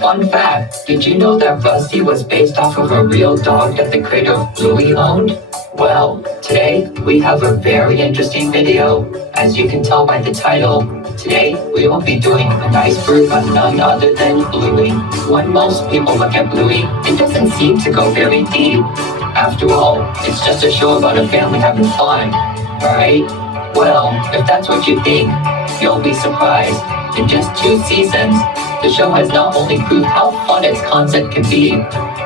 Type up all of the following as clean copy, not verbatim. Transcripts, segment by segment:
Fun fact, did you know that Rusty was based off of a real dog that the creator of Bluey owned? Well, today we have a very interesting video. As you can tell by the title, today we will be doing an iceberg on none other than Bluey. When most people look at Bluey, it doesn't seem to go very deep. After all, it's just a show about a family having fun, right? Well, if that's what you think, you'll be surprised. In just 2 seasons, the show has not only proved how fun its concept can be,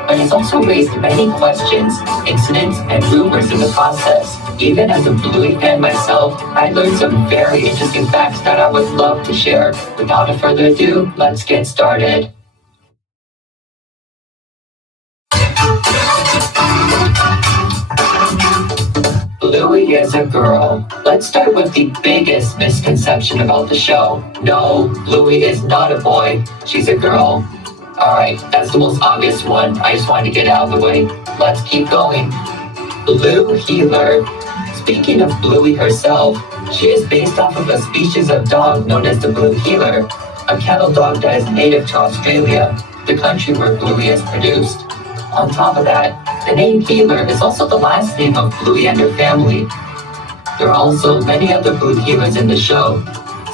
but it's also raised many questions, incidents, and rumors in the process. Even as a Bluey fan myself, I learned some very interesting facts that I would love to share. Without further ado, let's get started. Bluey is a girl. Let's start with the biggest misconception about the show. No, Bluey is not a boy. She's a girl. Alright, that's the most obvious one. I just wanted to get it out of the way. Let's keep going. Blue Heeler. Speaking of Bluey herself, she is based off of a species of dog known as the Blue Heeler, a cattle dog that is native to Australia, the country where Bluey is produced. On top of that, the name Heeler is also the last name of Bluey and her family. There are also many other Blue Heelers in the show,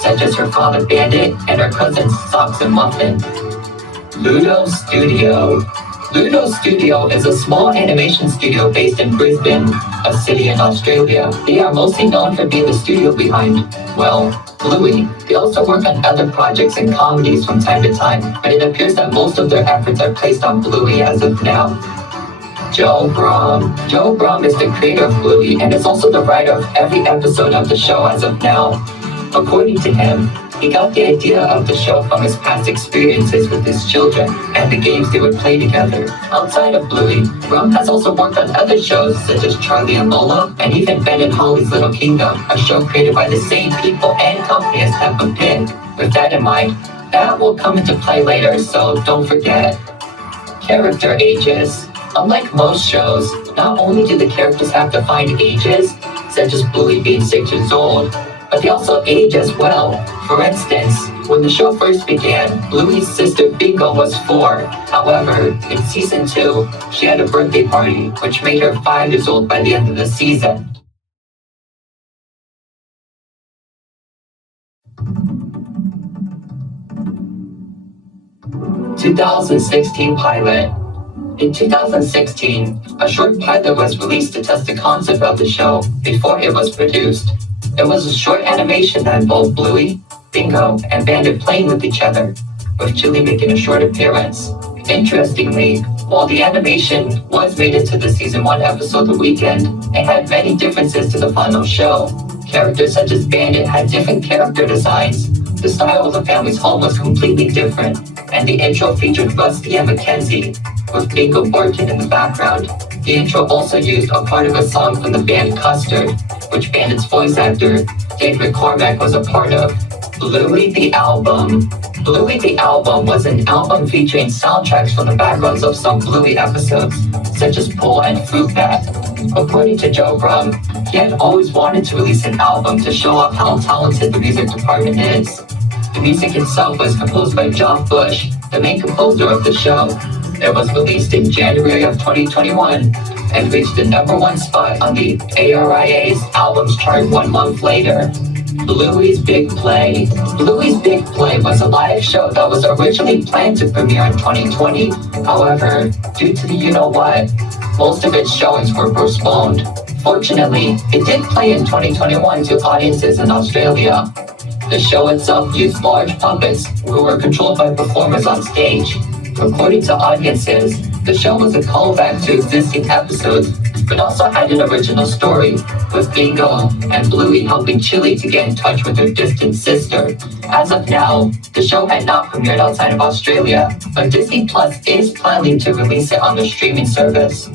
such as her father Bandit and her cousins Socks and Muffin. Ludo Studio. Ludo Studio is a small animation studio based in Brisbane, a city in Australia. They are mostly known for being the studio behind, well, Bluey. They also work on other projects and comedies from time to time, but it appears that most of their efforts are placed on Bluey as of now. Joe Brom. Joe Brom is the creator of Bluey and is also the writer of every episode of the show as of now. According to him, he got the idea of the show from his past experiences with his children and the games they would play together. Outside of Bluey, Brom has also worked on other shows such as Charlie and Lola and even Ben and Holly's Little Kingdom, a show created by the same people and company as Peppa Pig. With that in mind, that will come into play later, so don't forget. Character ages. Unlike most shows, not only do the characters have defined ages, such as Bluey being 6 years old, but they also age as well. For instance, when the show first began, Bluey's sister Bingo was 4. However, in season 2, she had a birthday party, which made her 5 years old by the end of the season. (2016) pilot. In 2016, a short pilot was released to test the concept of the show before it was produced. It was a short animation that involved Bluey, Bingo, and Bandit playing with each other, with Chili making a short appearance. Interestingly, while the animation was made into the season 1 episode The Weekend, it had many differences to the final show. Characters such as Bandit had different character designs. The style of the family's home was completely different, and the intro featured Rusty and Mackenzie, with Bingo barking in the background. The intro also used a part of a song from the band Custard, which Bandit's voice actor, Dave McCormack, was a part of. Bluey the Album. Bluey the Album was an album featuring soundtracks from the backgrounds of some Bluey episodes, such as Pull and Fruit Bat. According to Joe Brum, he had always wanted to release an album to show off how talented the music department is. The music itself was composed by John Bush, the main composer of the show. It was released in January of 2021 and reached the #1 spot on the ARIA's albums chart 1 month later. Bluey's Big Play. Bluey's Big Play was a live show that was originally planned to premiere in 2020. However, due to the you-know-what, most of its showings were postponed. Fortunately, it did play in 2021 to audiences in Australia. The show itself used large puppets who were controlled by performers on stage. According to audiences, the show was a callback to existing episodes, but also had an original story, with Bingo and Bluey helping Chili to get in touch with her distant sister. As of now, the show had not premiered outside of Australia, but Disney Plus is planning to release it on the streaming service.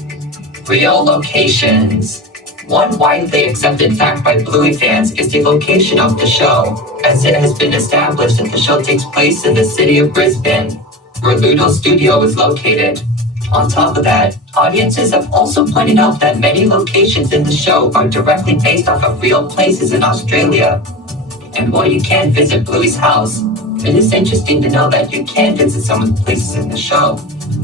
Real locations. One widely accepted fact by Bluey fans is the location of the show, as it has been established that the show takes place in the city of Brisbane, where Ludo Studio is located. On top of that, audiences have also pointed out that many locations in the show are directly based off of real places in Australia. And while you can't visit Bluey's house, it is interesting to know that you can visit some of the places in the show.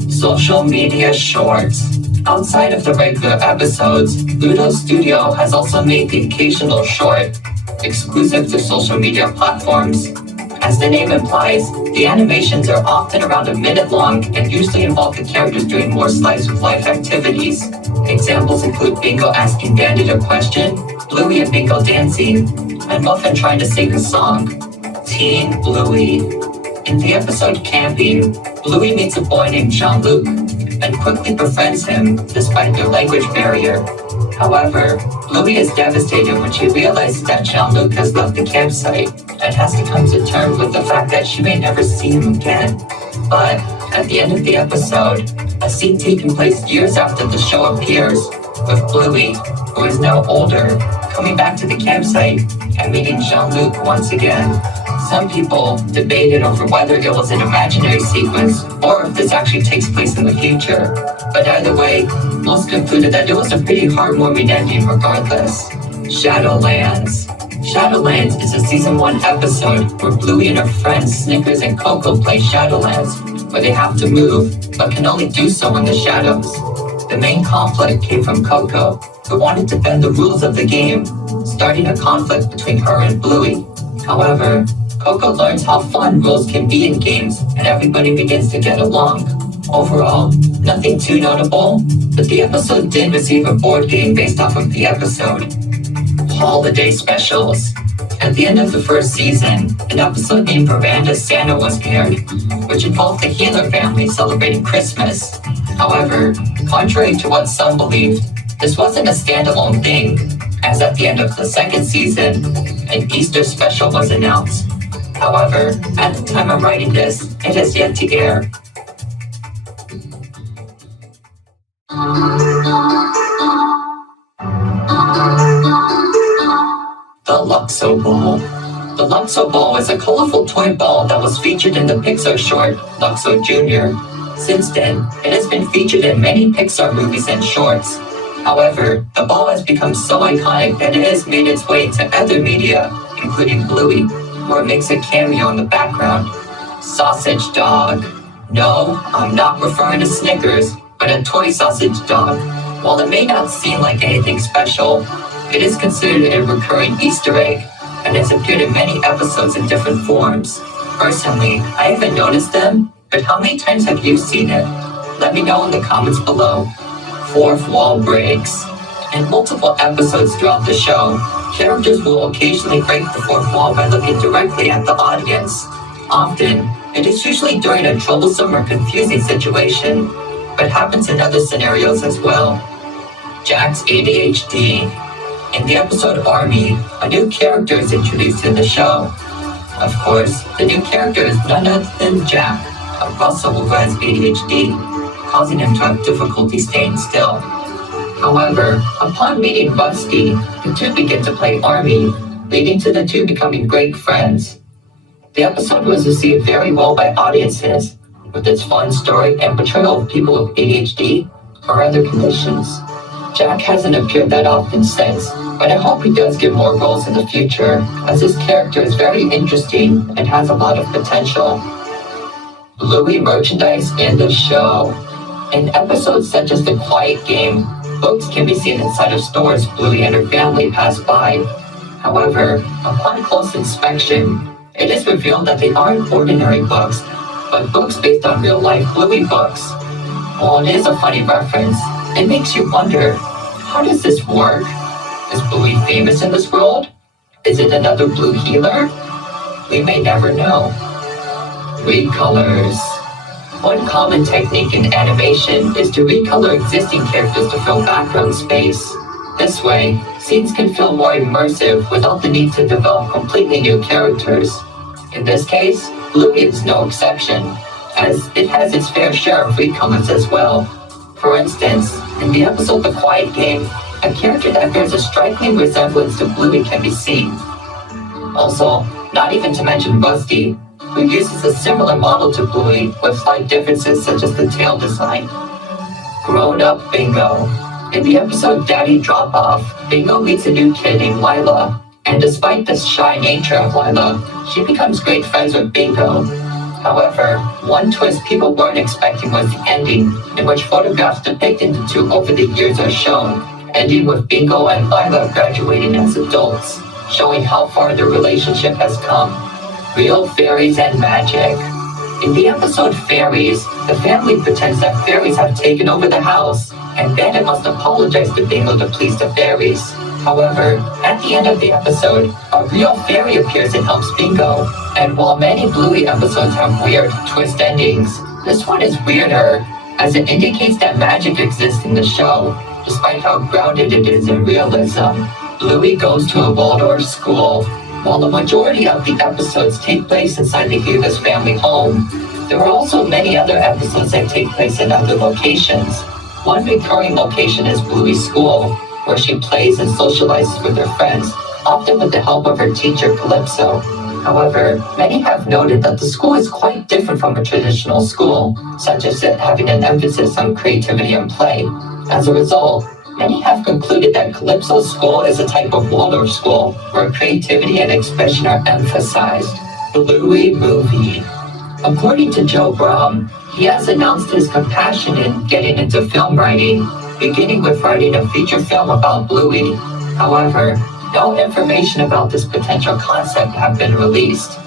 Social media shorts. Outside of the regular episodes, Ludo's studio has also made the occasional short, exclusive to social media platforms. As the name implies, the animations are often around a minute long and usually involve the characters doing more slice of life activities. Examples include Bingo asking Bandit a question, Bluey and Bingo dancing, and Muffin trying to sing a song. Teen Bluey. In the episode Camping, Bluey meets a boy named Jean-Luc and quickly befriends him despite their language barrier. However, Bluey is devastated when she realizes that Jean-Luc has left the campsite and has to come to terms with the fact that she may never see him again. But at the end of the episode, a scene taking place years after the show appears, with Bluey, who is now older, coming back to the campsite and meeting Jean-Luc once again. Some people debated over whether it was an imaginary sequence or if this actually takes place in the future. But either way, most concluded that it was a pretty heartwarming ending regardless. Shadowlands. Shadowlands is a season 1 episode where Bluey and her friends Snickers and Coco play Shadowlands, where they have to move, but can only do so in the shadows. The main conflict came from Coco, who wanted to bend the rules of the game, starting a conflict between her and Bluey. However, Coco learns how fun rules can be in games, and everybody begins to get along. Overall, nothing too notable, but the episode did receive a board game based off of the episode. Holiday specials. At the end of the first season, an episode named Veranda Santa was aired, which involved the Healer family celebrating Christmas. However, contrary to what some believed, this wasn't a standalone thing, as at the end of the second season, an Easter special was announced. However, at the time I'm writing this, it has yet to air. The Luxo Ball. The Luxo Ball is a colorful toy ball that was featured in the Pixar short, Luxo Jr. Since then, it has been featured in many Pixar movies and shorts. However, the ball has become so iconic that it has made its way into other media, including Bluey, where it makes a cameo in the background. Sausage dog. No, I'm not referring to Snickers, but a toy sausage dog. While it may not seem like anything special, it is considered a recurring Easter egg, and has appeared in many episodes in different forms. Personally, I haven't noticed them, but how many times have you seen it? Let me know in the comments below. Fourth wall breaks. In multiple episodes throughout the show, characters will occasionally break the fourth wall by looking directly at the audience. Often, it is usually during a troublesome or confusing situation, but happens in other scenarios as well. Jack's ADHD. In the episode Army, a new character is introduced in the show. Of course, the new character is none other than Jack, a Russell who has ADHD, causing him to have difficulty staying still. However, upon meeting Rusty, the two begin to play Army, leading to the two becoming great friends. The episode was received very well by audiences, with its fun story and portrayal of people with ADHD or other conditions. Jack hasn't appeared that often since, but I hope he does get more roles in the future, as his character is very interesting and has a lot of potential. Bluey merchandise in the show. In episodes such as The Quiet Game, books can be seen inside of stores Bluey and her family pass by. However, upon close inspection, it is revealed that they aren't ordinary books, but books based on real-life Bluey books. While it is a funny reference, it makes you wonder, how does this work? Is Bluey famous in this world? Is it another Blue healer? We may never know. Recolors. One common technique in animation is to recolor existing characters to fill background space. This way, scenes can feel more immersive without the need to develop completely new characters. In this case, Bluey is no exception, as it has its fair share of recolors as well. For instance, in the episode The Quiet Game, a character that bears a striking resemblance to Bluey can be seen. Also, not even to mention Rusty, who uses a similar model to Bluey with slight differences such as the tail design. Grown-up Bingo. In the episode Daddy Drop Off, Bingo meets a new kid named Lila, and despite the shy nature of Lila, she becomes great friends with Bingo. However, one twist people weren't expecting was the ending, in which photographs depicting the two over the years are shown, ending with Bingo and Lila graduating as adults, showing how far their relationship has come. Real fairies and magic. In the episode Fairies, the family pretends that fairies have taken over the house, and Bandit must apologize to Bingo to please the fairies. However, at the end of the episode, a real fairy appears and helps Bingo, and while many Bluey episodes have weird twist endings, this one is weirder, as it indicates that magic exists in the show, despite how grounded it is in realism. Bluey goes to a Waldorf school. While the majority of the episodes take place inside the Hugus family home, there are also many other episodes that take place in other locations. One recurring location is Bluey's school, where she plays and socializes with her friends, often with the help of her teacher Calypso. However, many have noted that the school is quite different from a traditional school, such as it having an emphasis on creativity and play. As a result, many have concluded that Calypso's school is a type of Waldorf school, where creativity and expression are emphasized. Bluey movie. According to Joe Brum, he has announced his compassion in getting into film writing, beginning with writing a feature film about Bluey. However, no information about this potential concept have been released.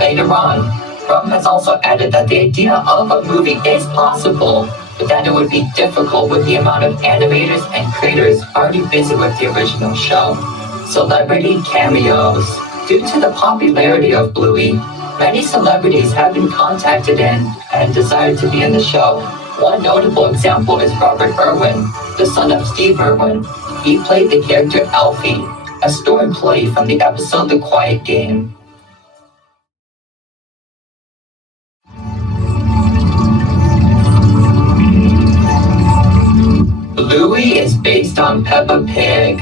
Later on, Brum has also added that the idea of a movie is possible, but that it would be difficult with the amount of animators and creators already busy with the original show. Celebrity cameos. Due to the popularity of Bluey, many celebrities have been contacted in and desired to be in the show. One notable example is Robert Irwin, the son of Steve Irwin. He played the character Alfie, a store employee from the episode The Quiet Game. Bluey is based on Peppa Pig.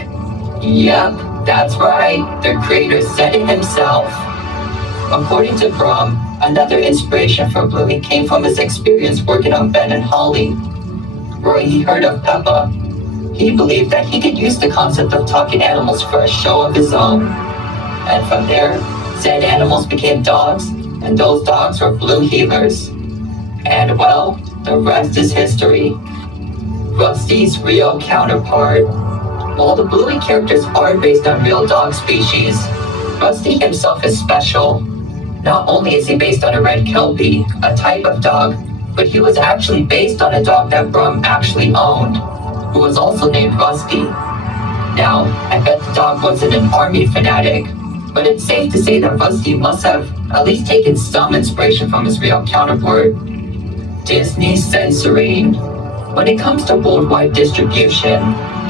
Yep, that's right, the creator said it himself. According to Brum, another inspiration for Bluey came from his experience working on Ben and Holly, where he heard of Peppa. He believed that he could use the concept of talking animals for a show of his own. And from there, said animals became dogs, and those dogs were Blue healers. And well, the rest is history. Rusty's real counterpart. While the Bluey characters are based on real dog species, Rusty himself is special. Not only is he based on a red Kelpie, a type of dog, but he was actually based on a dog that Brum actually owned, who was also named Rusty. Now, I bet the dog wasn't an army fanatic, but it's safe to say that Rusty must have at least taken some inspiration from his real counterpart. Disney censoring. When it comes to worldwide distribution,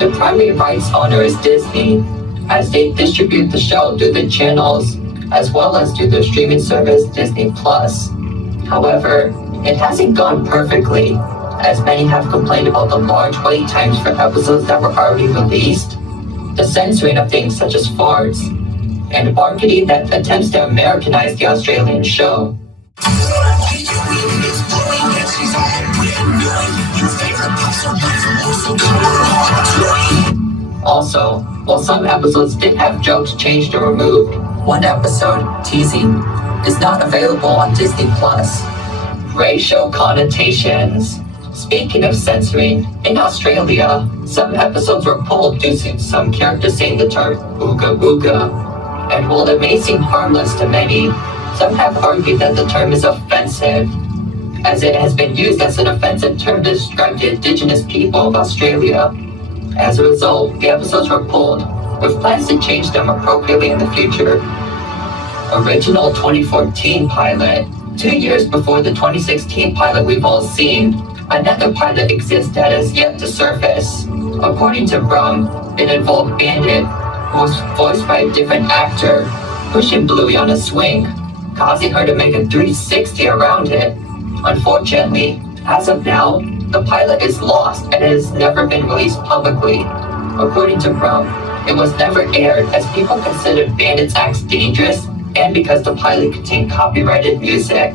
the primary rights owner is Disney, as they distribute the show through the channels, as well as through their streaming service Disney+. However, it hasn't gone perfectly, as many have complained about the large wait times for episodes that were already released, the censoring of things such as farts, and marketing that attempts to Americanize the Australian show. Also, while some episodes did have jokes changed or removed, one episode, Teasing, is not available on Disney+. Racial connotations. Speaking of censoring, in Australia, some episodes were pulled due to some characters saying the term ooga booga. And while it may seem harmless to many, some have argued that the term is offensive, as it has been used as an offensive term to describe the indigenous people of Australia. As a result, the episodes were pulled, with plans to change them appropriately in the future. Original 2014 pilot. 2 years before the 2016 pilot we've all seen, another pilot exists that has yet to surface. According to Brum, it involved Bandit, who was voiced by a different actor, pushing Bluey on a swing, causing her to make a 360 around it. Unfortunately, as of now, the pilot is lost and has never been released publicly. According to Brum, it was never aired as people considered Bandit's acts dangerous and because the pilot contained copyrighted music.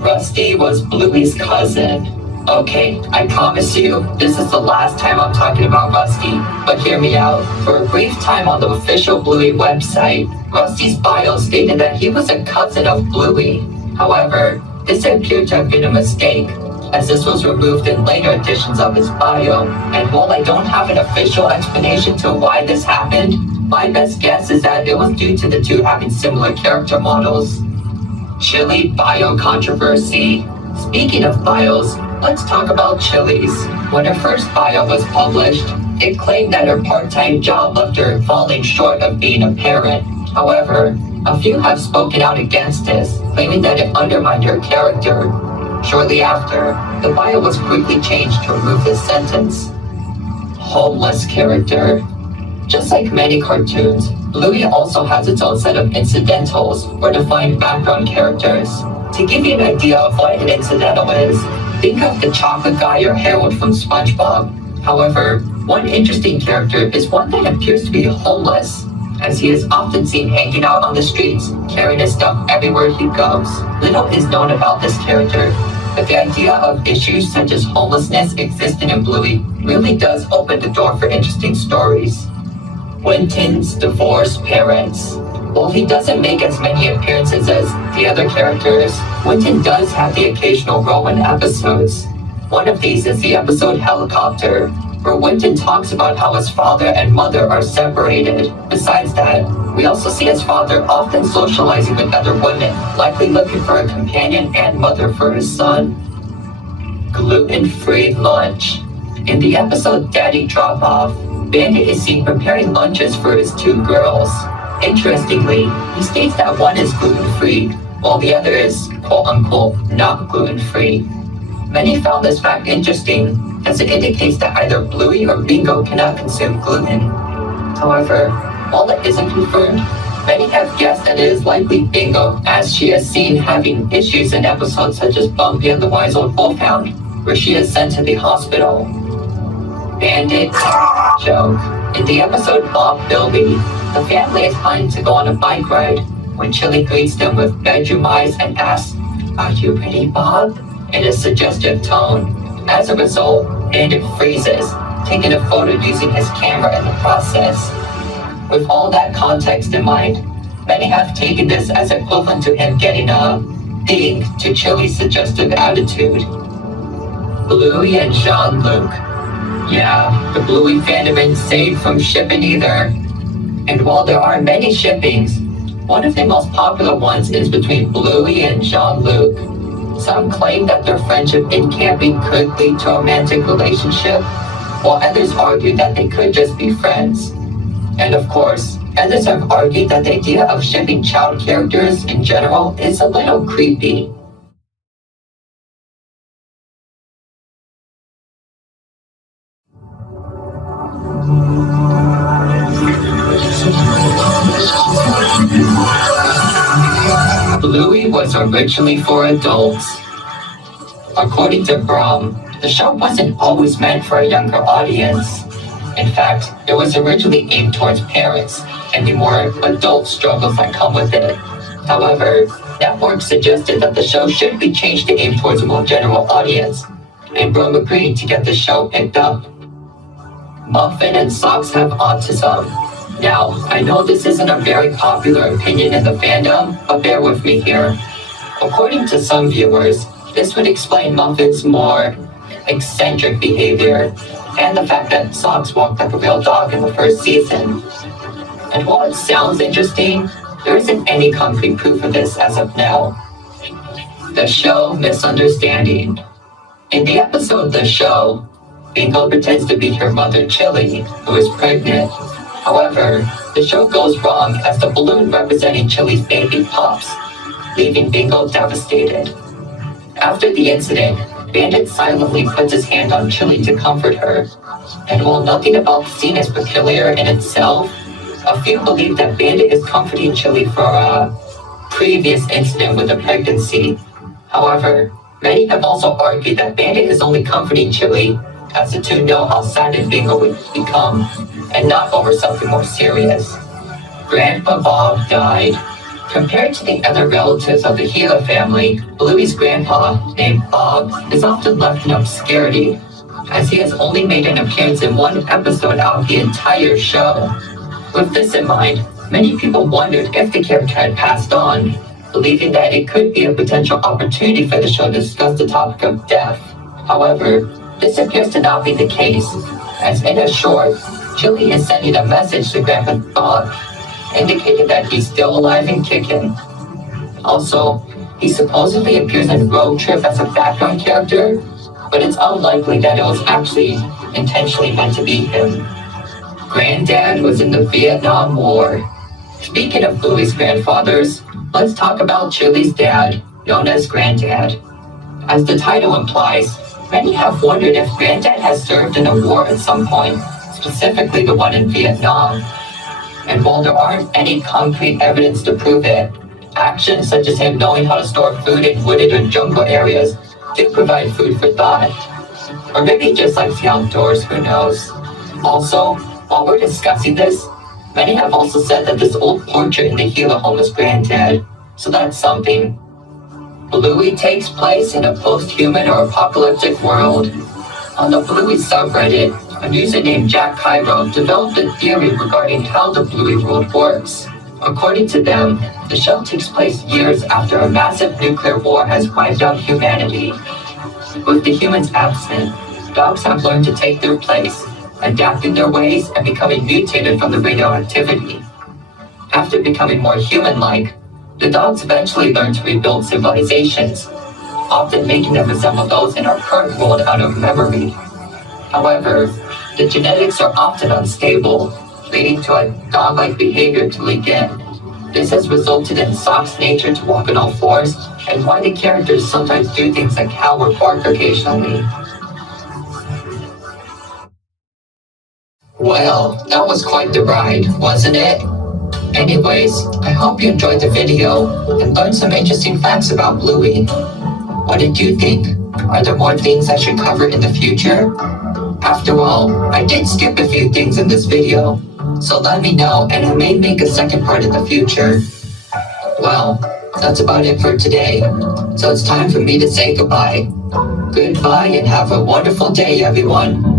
Rusty was Bluey's cousin. Okay, I promise you, this is the last time I'm talking about Rusty, but hear me out. For a brief time on the official Bluey website, Rusty's bio stated that he was a cousin of Bluey. However, this appeared to have been a mistake, as this was removed in later editions of his bio. And while I don't have an official explanation to why this happened, my best guess is that it was due to the two having similar character models. Chili bio controversy. Speaking of bios, let's talk about Chili's. When her first bio was published, it claimed that her part-time job left her falling short of being a parent. However, a few have spoken out against this, claiming that it undermined her character. Shortly after, the bio was quickly changed to remove this sentence. Homeless character. Just like many cartoons, Bluey also has its own set of incidentals or defined background characters. To give you an idea of what an incidental is, think of the chocolate guy or Harold from SpongeBob. However, one interesting character is one that appears to be homeless, as he is often seen hanging out on the streets, carrying his stuff everywhere he goes. Little is known about this character, but the idea of issues such as homelessness existing in Bluey really does open the door for interesting stories. Winton's divorced parents. While he doesn't make as many appearances as the other characters, Winton does have the occasional role in episodes. One of these is the episode Helicopter, where Winton talks about how his father and mother are separated. Besides that, we also see his father often socializing with other women, likely looking for a companion and mother for his son. Gluten-free lunch. In the episode Daddy Drop Off, Bandit is seen preparing lunches for his two girls. Interestingly, he states that one is gluten-free, while the other is quote-unquote not gluten-free. Many found this fact interesting, as it indicates that either Bluey or Bingo cannot consume gluten. However, while it isn't confirmed, many have guessed that it is likely Bingo, as she is seen having issues in episodes such as Bumpy and the Wise Old Wolfhound, where she is sent to the hospital. Bandit joke. In the episode Bob Bilby, the family is planning to go on a bike ride when Chili greets them with bedroom eyes and asks, "Are you ready, Bob?" in a suggestive tone. As a result, Bandit freezes, taking a photo using his camera in the process. With all that context in mind, many have taken this as equivalent to him getting a dig to Chili's suggestive attitude. Bluey and Jean-Luc. Yeah, the Bluey fandom ain't safe from shipping either. And while there are many shippings, one of the most popular ones is between Bluey and Jean-Luc. Some claim that their friendship in camping could lead to a romantic relationship, while others argue that they could just be friends. And of course, others have argued that the idea of shipping child characters in general is a little creepy. Bluey was originally for adults. According to Brom, the show wasn't always meant for a younger audience. In fact, it was originally aimed towards parents and the more adult struggles that come with it. However, networks suggested that the show should be changed to aim towards a more general audience, and Brom agreed to get the show picked up. Muffin and Socks have autism. Now, I know this isn't a very popular opinion in the fandom, but bear with me here. According to some viewers, this would explain Muffin's more eccentric behavior and the fact that Socks walked like a real dog in the first season. And while it sounds interesting, there isn't any concrete proof of this as of now. The show Misunderstanding. In the episode The Show, Bingo pretends to be her mother Chili, who is pregnant. However, the show goes wrong as the balloon representing Chili's baby pops, leaving Bingo devastated. After the incident, Bandit silently puts his hand on Chili to comfort her. And while nothing about the scene is peculiar in itself, a few believe that Bandit is comforting Chili for a previous incident with a pregnancy. However, many have also argued that Bandit is only comforting Chili as the two know how saddened Bingo would become, and not over something more serious. Grandpa Bob died. Compared to the other relatives of the Gila family, Bluey's grandpa, named Bob, is often left in obscurity, as he has only made an appearance in one episode out of the entire show. With this in mind, many people wondered if the character had passed on, believing that it could be a potential opportunity for the show to discuss the topic of death. However, this appears to not be the case, as in a short, Chili is sending a message to Grandpa Bob, indicating that he's still alive and kicking. Also, he supposedly appears in Road Trip as a background character, but it's unlikely that it was actually intentionally meant to be him. Granddad was in the Vietnam War. Speaking of Bluey's grandfathers, let's talk about Chili's dad, known as Granddad. As the title implies, many have wondered if Granddad has served in a war at some point, specifically the one in Vietnam. And while there aren't any concrete evidence to prove it, actions such as him knowing how to store food in wooded or jungle areas do provide food for thought. Or maybe he just likes the outdoors, who knows. Also, while we're discussing this, many have also said that this old portrait in the Gila home is Granddad, so that's something. Bluey takes place in a post-human or apocalyptic world. On the Bluey subreddit, a user named Jack Cairo developed a theory regarding how the Bluey world works. According to them, the show takes place years after a massive nuclear war has wiped out humanity. With the humans absent, dogs have learned to take their place, adapting their ways and becoming mutated from the radioactivity. After becoming more human-like, the dogs eventually learn to rebuild civilizations, often making them resemble those in our current world out of memory. However, the genetics are often unstable, leading to a dog-like behavior to leak in. This has resulted in Sock's nature to walk on all fours, and why the characters sometimes do things like howl or bark occasionally. Well, that was quite the ride, wasn't it? Anyways, I hope you enjoyed the video and learned some interesting facts about Bluey. What did you think? Are there more things I should cover in the future? After all, I did skip a few things in this video, so let me know and I may make a second part in the future. Well, that's about it for today, so it's time for me to say goodbye. Goodbye and have a wonderful day, everyone.